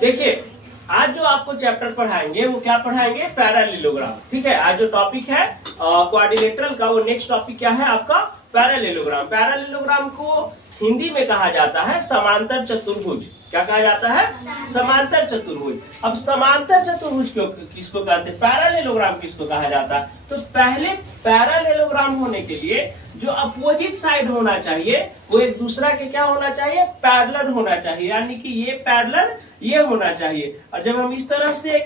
देखिए आज जो आपको चैप्टर पढ़ाएंगे वो क्या पढ़ाएंगे, पैरालेलोग्राम। ठीक है, आज जो टॉपिक है क्वाड्रिलेटरल का, वो नेक्स्ट टॉपिक क्या है आपका, पैरालेलोग्राम। पैरालेलोग्राम को हिंदी में कहा जाता है समांतर चतुर्भुज। क्या कहा जाता है, समांतर चतुर्भुज। अब समांतर चतुर्भुज किसको कहते हैं, पैरालेलोग्राम किसको कहा जाता है। तो पहले पैरालेलोग्राम होने के लिए जो अपोजिट साइड होना चाहिए वो एक दूसरा के क्या होना चाहिए, पैरेलल होना चाहिए। यानी कि ये पैरेलल ये होना चाहिए। और जब हम इस तरह से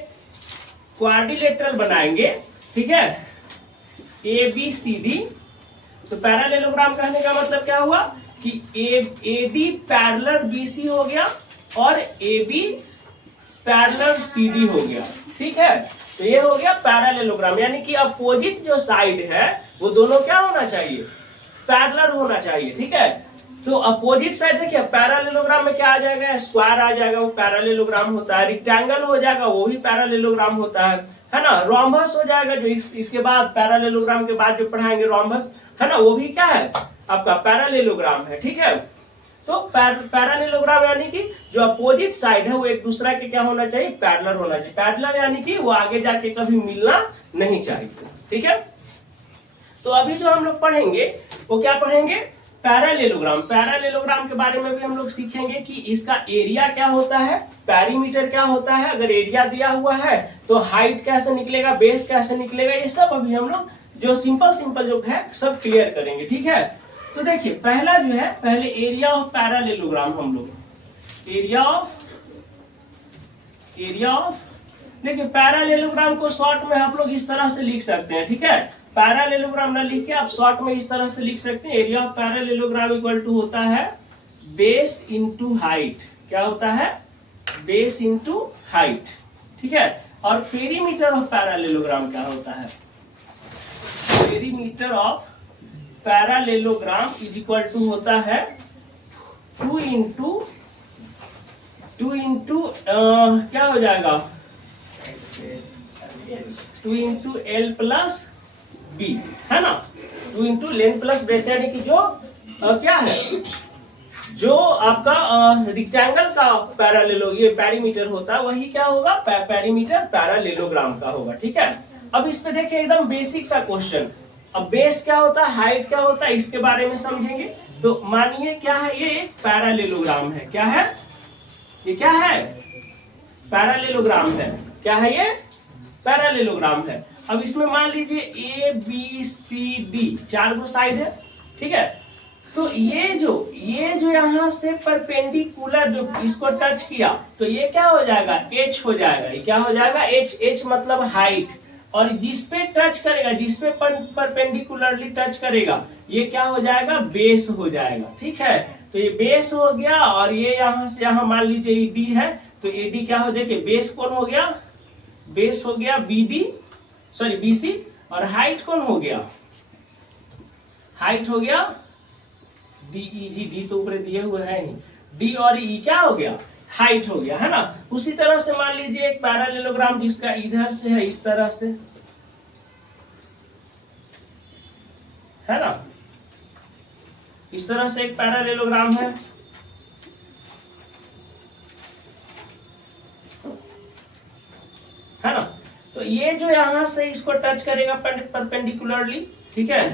क्वाड्रिलेटरल बनाएंगे, ठीक है, ए बी सी डी, तो पैरालेलोग्राम कहने का मतलब क्या हुआ कि A B parallel B C हो गया और A B parallel C D हो गया। ठीक है, तो ये हो गया पैरालेलोग्राम। यानी कि अपोजिट जो साइड है वो दोनों क्या होना चाहिए, पैरेलल होना चाहिए। ठीक है, तो अपोजिट साइड देखिए पैरालेलोग्राम में क्या आ जाएगा, स्क्वायर आ जाएगा, वो पैरालेलोग्राम होता है। रेक्टेंगल हो जाएगा, वो भी पैरालेलोग्राम होता है ना। रोम्बस हो जाएगा, जो इसके बाद पैरालेलोग्राम के बाद जो पढ़ाएंगे रोम्बस, है ना, वो भी क्या है आपका पैरालेलोग्राम है। ठीक है, तो पैरालेलोग्राम यानी कि जो अपोजिट साइड है वो एक दूसरा के क्या होना चाहिए, पैरेलल होना चाहिए। पैरेलल यानी कि वो आगे जाके कभी मिलना नहीं चाहिए। ठीक है, तो अभी जो हम लोग पढ़ेंगे वो क्या पढ़ेंगे, पैरालेलोग्राम। पैरालेलोग्राम के बारे में भी हम लोग सीखेंगे कि इसका एरिया क्या होता है, पेरीमीटर क्या होता है, अगर एरिया दिया हुआ है तो हाइट कैसे निकलेगा, बेस कैसे निकलेगा, ये सब अभी हम लोग जो सिंपल जो है सब क्लियर करेंगे। ठीक है, तो देखिए पहला जो है, पहले एरिया ऑफ पैरालेलोग्राम, हम लोग एरिया ऑफ देखिए पैरालेलोग्राम को शॉर्ट में आप लोग इस तरह से लिख सकते हैं। ठीक है, पैरालेलोग्राम ना लिख के आप शॉर्ट में इस तरह से लिख सकते हैं, area of parallelogram equal to होता है बेस इंटू हाइट। क्या होता है, बेस इंटू हाइट। ठीक है, और पेरीमीटर ऑफ पैरालेलोग्राम क्या होता है, perimeter of parallelogram is equal to होता है 2 इंटू क्या हो जाएगा, 2 इंटू एल प्लस बी, है ना, 2 इंटू लेंथ प्लस ब्रेथ। यानी कि जो क्या है, जो आपका रेक्टेंगल का ये पेरीमीटर होता है वही क्या होगा, पेरीमीटर पैरालेलोग्राम का होगा। ठीक है, अब इस पे देखिए एकदम बेसिक सा क्वेश्चन। अब बेस क्या होता है, हाइट क्या होता है, इसके बारे में समझेंगे। तो मानिए क्या है, ये एक पैरालेलोग्राम है। क्या है ये, क्या है, पैरालेलोग्राम है। क्या है ये, पैरालेलोग्राम है। अब इसमें मान लीजिए ए बी सी डी 4 गो साइड है। ठीक है, तो ये जो यहाँ से परपेंडिकुलर जो इसको टच किया तो ये क्या हो जाएगा, एच हो जाएगा। ये क्या हो जाएगा, एच मतलब हाइट। और जिसपे टच करेगा, जिसपे परपेंडिकुलरली टच करेगा, ये क्या हो जाएगा, बेस हो जाएगा। ठीक है, तो ये बेस हो गया। और ये यहाँ से यहाँ मान लीजिए ये डी है, तो ए डी क्या हो, देखिए बेस कौन हो गया, बेस हो गया बीसी, और हाइट कौन हो गया, हाइट हो गया डीईजी। डी तो ऊपर दिए हुए हैं, डी और ई क्या हो गया, हाइट हो गया, है ना। उसी तरह से मान लीजिए एक पैरालेलोग्राम जिसका इधर से है इस तरह से, है ना, इस तरह से एक पैरालेलोग्राम है ना। तो ये जो यहां से इसको टच करेगा परपेंडिकुलरली, ठीक है,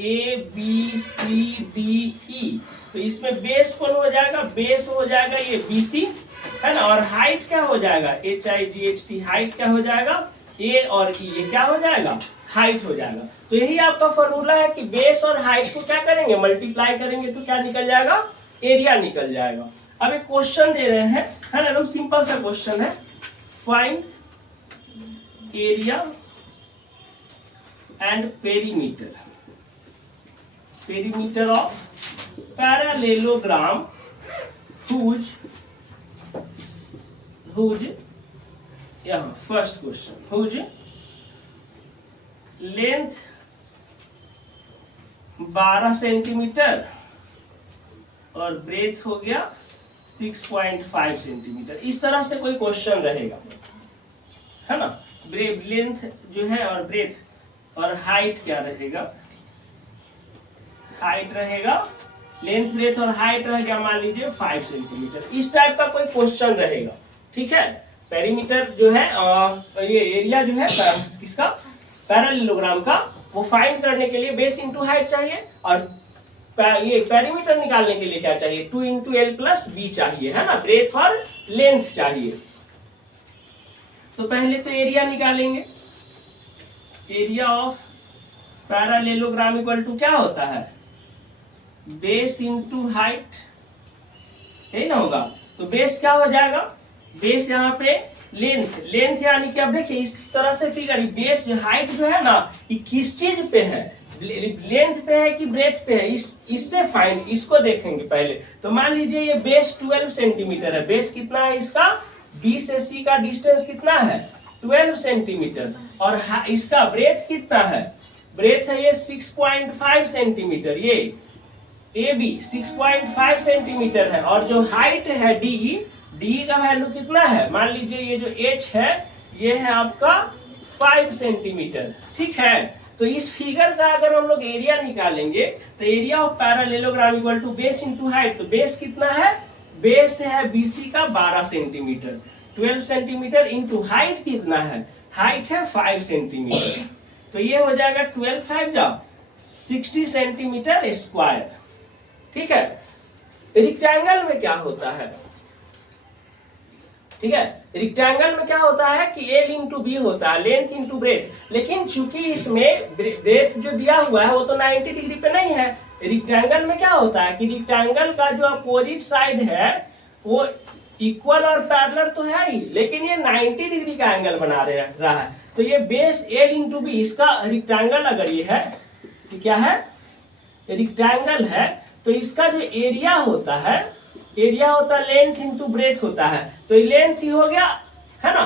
A B C D E, तो इसमें बेस कौन हो जाएगा, बेस हो जाएगा ये बीसी, है ना। और हाइट क्या हो जाएगा, HIGHT, हाइट क्या हो जाएगा, ए और ई, ये क्या हो जाएगा, हाइट हो जाएगा। तो यही आपका फॉर्मूला है कि बेस और हाइट को क्या करेंगे, मल्टीप्लाई करेंगे तो क्या निकल जाएगा, एरिया निकल जाएगा। अब एक क्वेश्चन दे रहे हैं, है ना, एकदम सिंपल सा क्वेश्चन है, find area and perimeter of parallelogram whose first question, whose length 12 centimetre और ब्रेथ हो गया 6.5 सेंटीमीटर। इस तरह से कोई क्वेश्चन रहेगा, है ना। लेंथ जो है और ब्रेथ और हाइट क्या रहेगा, हाइट रहेगा लेंथ ब्रेथ और हाइट रह गया मान लीजिए 5 सेंटीमीटर। इस टाइप का कोई क्वेश्चन रहेगा, ठीक है। पेरीमीटर जो है ये एरिया जो है किसका, पैरेललोग्राम का, वो फाइंड करने के लिए बेस इंटू हाइट चाहिए, और ये पेरीमीटर निकालने के लिए क्या चाहिए, 2 इंटू एल प्लस बी चाहिए, है ना, ब्रेथ और लेंथ चाहिए। तो पहले तो एरिया निकालेंगे। Area of parallelogram equal to क्या होता है, बेस इंटू हाइट, है ना होगा। तो बेस क्या हो जाएगा, बेस यहाँ पे लेंथ, लेंथ यानी कि अब देखिए इस तरह से फिगर, बेस जो हाइट जो है ना, ये किस चीज पे है, लेंथ पे है कि ब्रेथ पे है, इससे फाइंड, इसको देखेंगे पहले। तो मान लीजिए ये बेस 12 सेंटीमीटर है, बेस कितना है इसका, बी से सी का डिस्टेंस कितना है 12 सेंटीमीटर, और इसका ब्रेथ कितना है, ब्रेथ है ये 6.5 सेंटीमीटर, ये ए बी 6.5 सेंटीमीटर है, और जो हाइट है डी का वैल्यू कितना है, मान लीजिए ये जो एच है ये है आपका 5 सेंटीमीटर, ठीक है। तो इस फिगर का अगर हम लोग एरिया निकालेंगे तो area of parallelogram equal to base into height, तो बेस कितना है, बेस है बीसी का 12 सेंटीमीटर, 12 सेंटीमीटर इंटू हाइट कितना है, हाइट है 5 सेंटीमीटर, तो ये हो जाएगा 12 5 जाओ 60 सेंटीमीटर स्क्वायर, ठीक है। रेक्टेंगल में क्या होता है, ठीक है, रेक्टेंगल में क्या होता है कि एल इंटू बी होता है, लेंथ इंटू ब्रेथ, लेकिन चूंकि इसमें ब्रेथ जो दिया हुआ है वो तो 90 डिग्री पे नहीं है। रेक्टेंगल में क्या होता है कि रेक्टेंगल का जो अपोजिट साइड है वो इक्वल और पैरेलल तो है ही, लेकिन ये 90 डिग्री का एंगल बना रहा है। तो ये बेस एल इंटू बी, इसका रेक्टेंगल अगर ये है, तो क्या है, रेक्टेंगल है, तो इसका जो एरिया होता है, एरिया होता है लेंथ इंटू ब्रेथ होता है, तो ये लेंथ ही हो गया, है ना,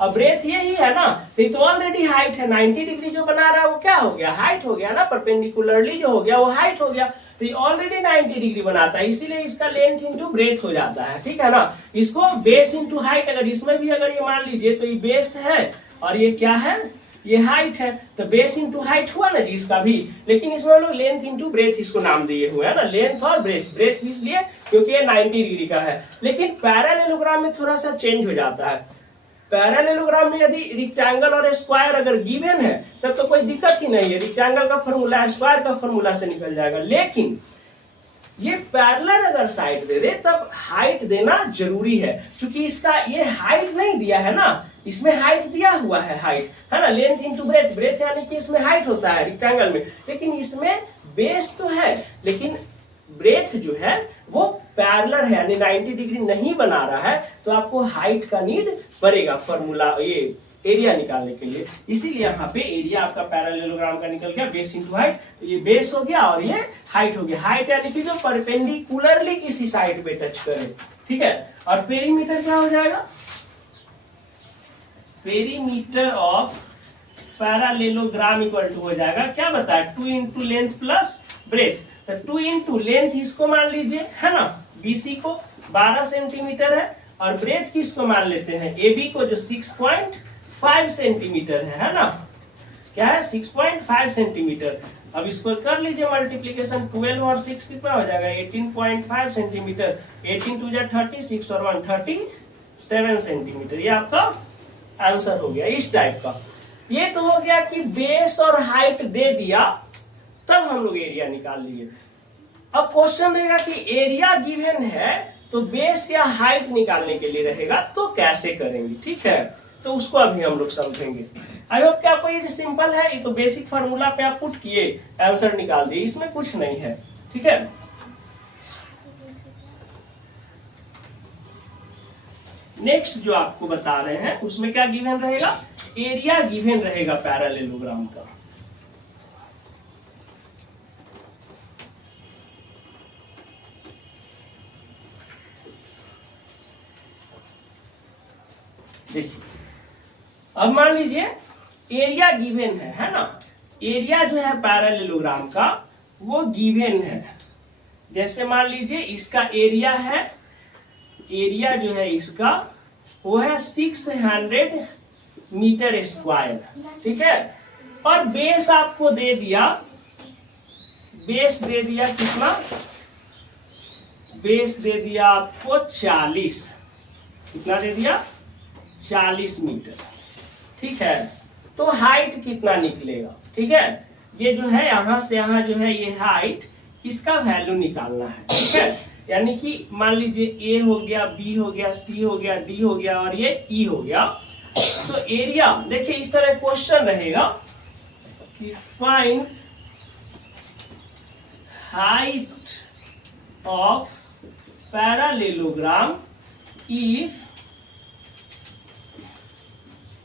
और ब्रेथ ये ही है ना, तो ये तो ऑलरेडी हाइट है, 90 डिग्री जो बना रहा है वो क्या हो गया, हाइट हो गया ना, परपेंडिकुलरली जो हो गया वो हाइट हो गया, तो ये ऑलरेडी 90 डिग्री बनाता है, इसीलिए इसका लेंथ इंटू ब्रेथ हो जाता है, ठीक है ना। इसको बेस इंटू हाइट, अगर इसमें भी अगर ये मान लीजिए तो ये बेस है और ये क्या है, ये हाइट है, तो बेस इंटू हाइट हुआ ना जी इसका भी, लेकिन इसमें लोग लेंथ इंटू ब्रेथ इसको नाम दिए हुए है ना, लेंथ और ब्रेथ, ब्रेथ इसलिए क्योंकि ये 90 डिग्री का है। लेकिन पैरेललोग्राम में थोड़ा सा चेंज हो जाता है। पैरेललोग्राम में यदि रेक्टेंगल और स्क्वायर अगर गिवन है तब तो कोई दिक्कत ही नहीं है, रेक्टेंगल का फॉर्मूला स्क्वायर का फॉर्मूला से निकल जाएगा, लेकिन ये पैरेलल अगर साइड दे दे तब हाइट देना जरूरी है, क्योंकि इसका ये हाइट नहीं दिया है ना, इसमें हाइट दिया हुआ है, हाइट है ना, लेंथ इंटू ब्रेथ, ब्रेथ यानी कि इसमें हाइट होता है रेक्टेंगल में, लेकिन इसमें बेस तो है, लेकिन ब्रेथ जो है वो पैरेलल है, यानी 90 डिग्री नहीं बना रहा है, तो आपको हाइट का नीड पड़ेगा फॉर्मूला ये एरिया निकालने के लिए। इसीलिए यहाँ पे एरिया आपका पैरेललोग्राम का निकल गया बेस इंटू हाइट, तो ये बेस हो गया और ये हाइट हो गया, हाइट यानी कि जो परपेंडिकुलरली किसी साइड पे टच करे, ठीक है। और पेरीमीटर क्या हो जाएगा, perimeter of parallelogram equal to हो जाएगा, क्या बताया, 2 इंटू लेंथ प्लस ब्रेथ, तो 2 इंटू लेंथ इसको मान लीजिए, है ना, बीसी को 12 सेंटीमीटर है, और ब्रेथ किसको मान लेते हैं, एबी को जो 6.5 सेंटीमीटर है ना, क्या है 6.5 सेंटीमीटर। अब इसको कर लीजिए मल्टीप्लीकेशन, 12 और 6 कितना हो जाएगा 18.5 सेंटीमीटर, 18 टू 36 और 137 सेंटीमीटर, ये आपका आंसर हो गया इस टाइप का। ये तो हो गया कि बेस और हाइट दे दिया तब हम लोग एरिया निकाल लिए। अब क्वेश्चन रहेगा कि एरिया गिवन है तो बेस या हाइट निकालने के लिए रहेगा, तो कैसे करेंगे, ठीक है, तो उसको अभी हम लोग समझेंगे। आई होप कि आपको ये जो सिंपल है, ये तो बेसिक फार्मूला पे आप पुट किए आंसर निकाल दिए, इसमें कुछ नहीं है, ठीक है। नेक्स्ट जो आपको बता रहे हैं उसमें क्या गिवन रहेगा, एरिया गिवन रहेगा पैरेललोग्राम का। देखिए अब मान लीजिए एरिया गिवन है ना, एरिया जो है पैरेललोग्राम का वो गिवन है। जैसे मान लीजिए इसका एरिया है, एरिया जो है इसका वो है 600 मीटर स्क्वायर, ठीक है, और बेस आपको दे दिया, बेस दे दिया कितना बेस दे दिया आपको 40, कितना दे दिया 40 मीटर, ठीक है। तो हाइट कितना निकलेगा, ठीक है, ये जो है यहां से यहां जो है ये हाइट, इसका वैल्यू निकालना है, ठीक है। यानी कि मान लीजिए ए हो गया, बी हो गया, सी हो गया, डी हो गया और ये ई हो गया। तो एरिया देखिए इस तरह क्वेश्चन रहेगा कि find height of parallelogram if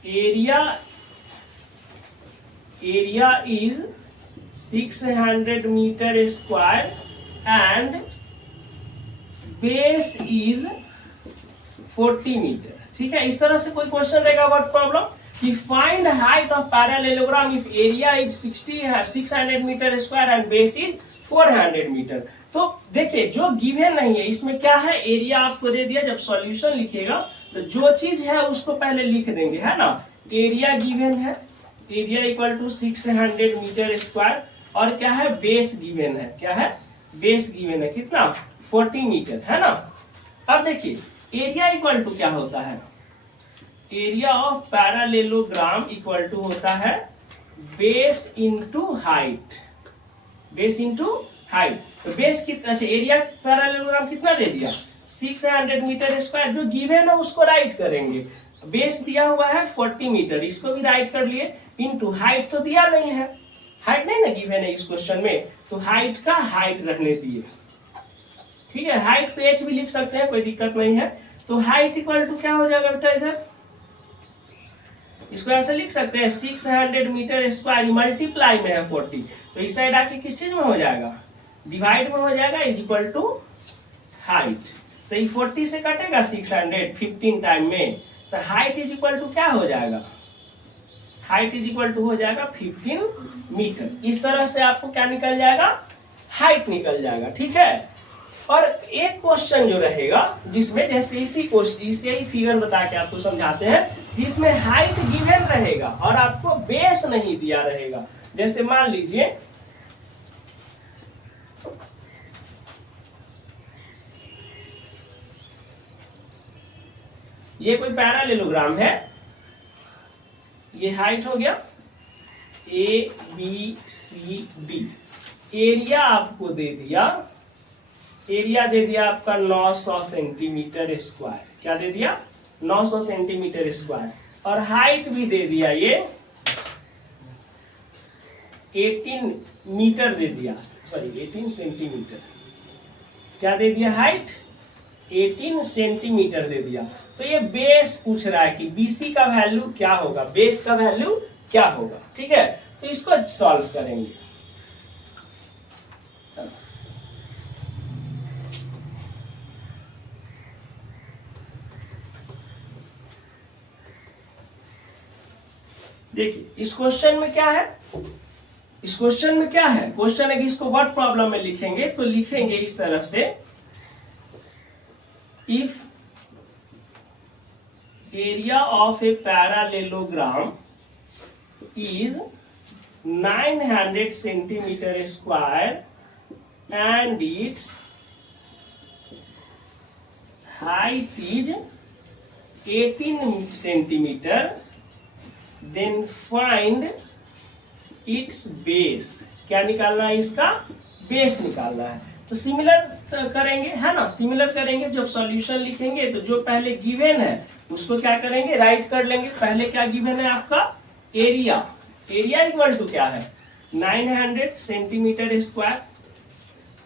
area is 600 meter square and base is 40 metre, ठीक है। इस तरह से कोई क्वेश्चन रहेगा व्हाट प्रॉब्लम कि find height of parallelogram if area is 600 metre square and base is 400 metre. तो देखिए जो गिवन नहीं है इसमें क्या है, एरिया आपको दे दिया, जब सॉल्यूशन लिखेगा तो जो चीज है उसको पहले लिख देंगे, है ना। एरिया गिवन है, area equal to 600 metre square, और क्या है बेस गिवन है, क्या है बेस गिवन है कितना 40 मीटर, है ना। अब देखिए एरिया इक्वल टू क्या होता है, area of parallelogram equal to होता है base into height, base into height. तो बेस कितना, एरिया पैरालेलोग्राम कितना दे दिया 600 मीटर स्क्वायर, जो गिवन है उसको राइट करेंगे। बेस दिया हुआ है 40 मीटर, इसको भी राइट कर लिए, इनटू हाइट तो दिया नहीं है, हाइट नहीं ना गिवन है इस क्वेश्चन में, तो हाइट का हाइट रखने दिए, ठीक है। हाइट पे एच भी लिख सकते हैं, कोई दिक्कत नहीं है। तो हाइट इक्वल टू क्या हो जाएगा बेटा, इधर इसको ऐसे लिख सकते हैं 600 मीटर स्क्वायर मल्टीप्लाई में है 40, तो इस साइड आके किस चीज में हो जाएगा, डिवाइड में हो जाएगा, इज इक्वल टू हाइट। तो ये 40 से कटेगा 600 15 टाइम में, तो हाइट इज इक्वल टू क्या हो जाएगा, हाइट इज इक्वल टू हो जाएगा 15 मीटर। इस तरह से आपको क्या निकल जाएगा, हाइट निकल जाएगा, ठीक है। और एक क्वेश्चन जो रहेगा जिसमें जैसे इसी फिगर बता के आपको समझाते हैं, जिसमें हाइट गिवन रहेगा और आपको बेस नहीं दिया रहेगा। जैसे मान लीजिए ये कोई पैरालेलोग्राम है, ये हाइट हो गया A B C D, area आपको दे दिया, एरिया दे दिया आपका 900 सेंटीमीटर स्क्वायर, क्या दे दिया 900 सेंटीमीटर स्क्वायर, और हाइट भी दे दिया ये 18 मीटर दे दिया, सॉरी 18 सेंटीमीटर, क्या दे दिया हाइट 18 सेंटीमीटर दे दिया। तो ये बेस पूछ रहा है कि बीसी का वैल्यू क्या होगा, बेस का वैल्यू क्या होगा, ठीक है। तो इसको सॉल्व करेंगे। देखिए इस क्वेश्चन में क्या है, इस क्वेश्चन में क्या है, क्वेश्चन है कि इसको व्हाट प्रॉब्लम में लिखेंगे, तो लिखेंगे इस तरह से, if area of A parallelogram is 900 centimeter square and its height is 18 centimeter, then find its base। क्या निकालना है, इसका बेस निकालना है। तो सिमिलर करेंगे, है ना, सिमिलर करेंगे। जब सॉल्यूशन लिखेंगे तो जो पहले गिवन है उसको क्या करेंगे, राइट कर लेंगे। पहले क्या गिवन है आपका, एरिया, एरिया इक्वल टू क्या है 900 सेंटीमीटर स्क्वायर,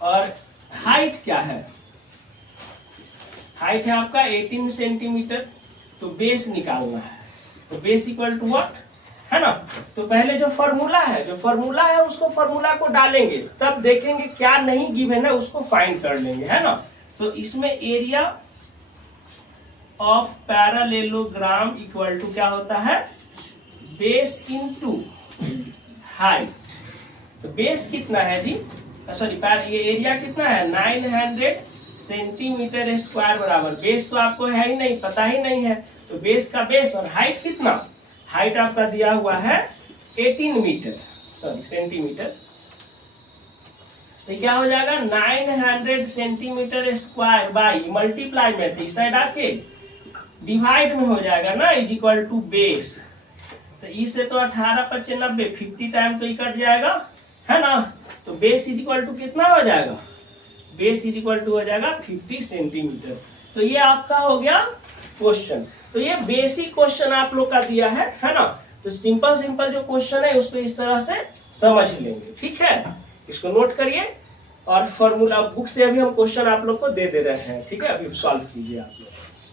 और हाइट क्या है, हाइट है आपका 18 सेंटीमीटर। तो बेस निकालना है, तो बेस इक्वल टू व्हाट, है ना। तो पहले जो फॉर्मूला है, उसको फॉर्मूला को डालेंगे, तब देखेंगे क्या नहीं गिवन है उसको फाइंड कर लेंगे, है ना। तो इसमें area of parallelogram equal to क्या होता है, बेस इनटू हाइट। तो बेस कितना है जी, सॉरी ये एरिया कितना है 900 सेंटीमीटर स्क्वायर बराबर, बेस तो आपको है ही नहीं, पता ही नहीं है, तो बेस का बेस, और हाइट कितना, हाइट आपका दिया हुआ है 18 मीटर, सॉरी सेंटीमीटर, तो क्या हो जाएगा 900 सेंटीमीटर स्क्वायर बाई मल्टीप्लाई में इस साइड आके डिवाइड में हो जाएगा ना इज इक्वल टू बेस। तो इससे तो 18 × 90 50 टाइम तो ये कट जाएगा है ना। तो बेस इज इक्वल टू कितना हो जाएगा, बेस इज इक्वल टू हो जाएगा 50 सेंटीमीटर। तो ये आपका हो गया क्वेश्चन। तो ये बेसिक क्वेश्चन आप लोग का दिया है ना। तो सिंपल सिंपल जो क्वेश्चन है उसको इस तरह से समझ लेंगे, ठीक है। इसको नोट करिए और फॉर्मूला बुक से अभी हम क्वेश्चन आप लोग को दे रहे हैं, ठीक है। अभी सॉल्व कीजिए आप लोग।